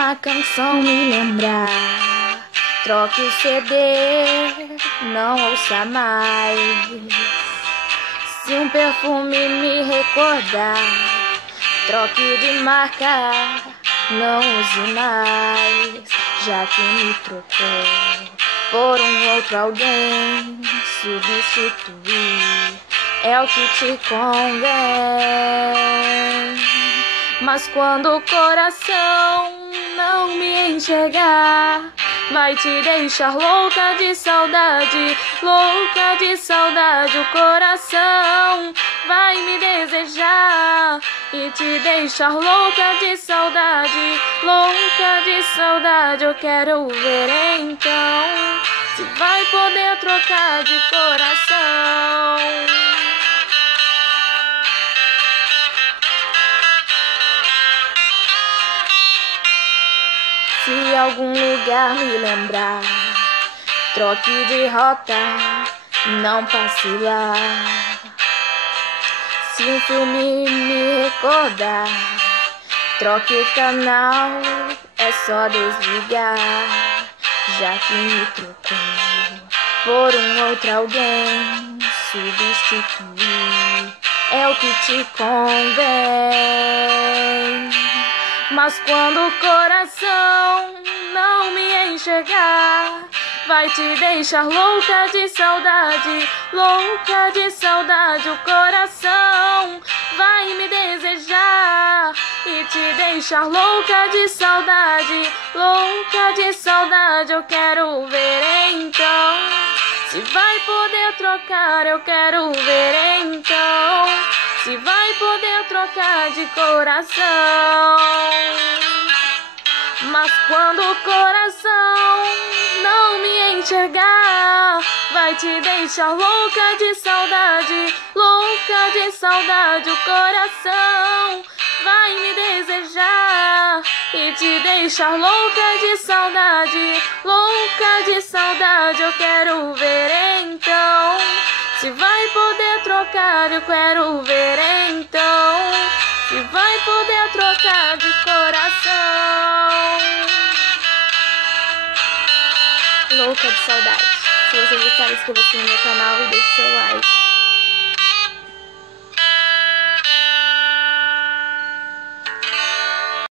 uma canção me lembrar. Troque o CD, não ouça mais. Se um perfume me recordar, troque de marca, não use mais. Já que me trocou por um outro alguém, substituir é o que te convém. Mas quando o coração não me enxergar, vai te deixar louca de saudade, louca de saudade. O coração vai me desejar e te deixar louca de saudade, louca de saudade. Eu quero ver então se vai poder trocar de coração. Se algum lugar me lembrar, troque de rota, não passe lá. Se um filme me recordar, troque o canal, é só desligar. Já que me trocou por um outro alguém, substituir é o que te convém. Mas quando o coração não me enxergar, vai te deixar louca de saudade, louca de saudade. O coração vai me desejar e te deixar louca de saudade, louca de saudade. Eu quero ver então se vai poder trocar. Eu quero ver então se vai poder trocar de coração. Mas quando o coração não me enxergar, vai te deixar louca de saudade, louca de saudade. O coração vai me desejar e te deixar louca de saudade, louca de saudade. Eu quero ver então se vai poder trocar. Eu quero ver então se vai poder trocar de coração. Louca de saudade. Se você gostar, inscreva-se no meu canal e deixe seu like.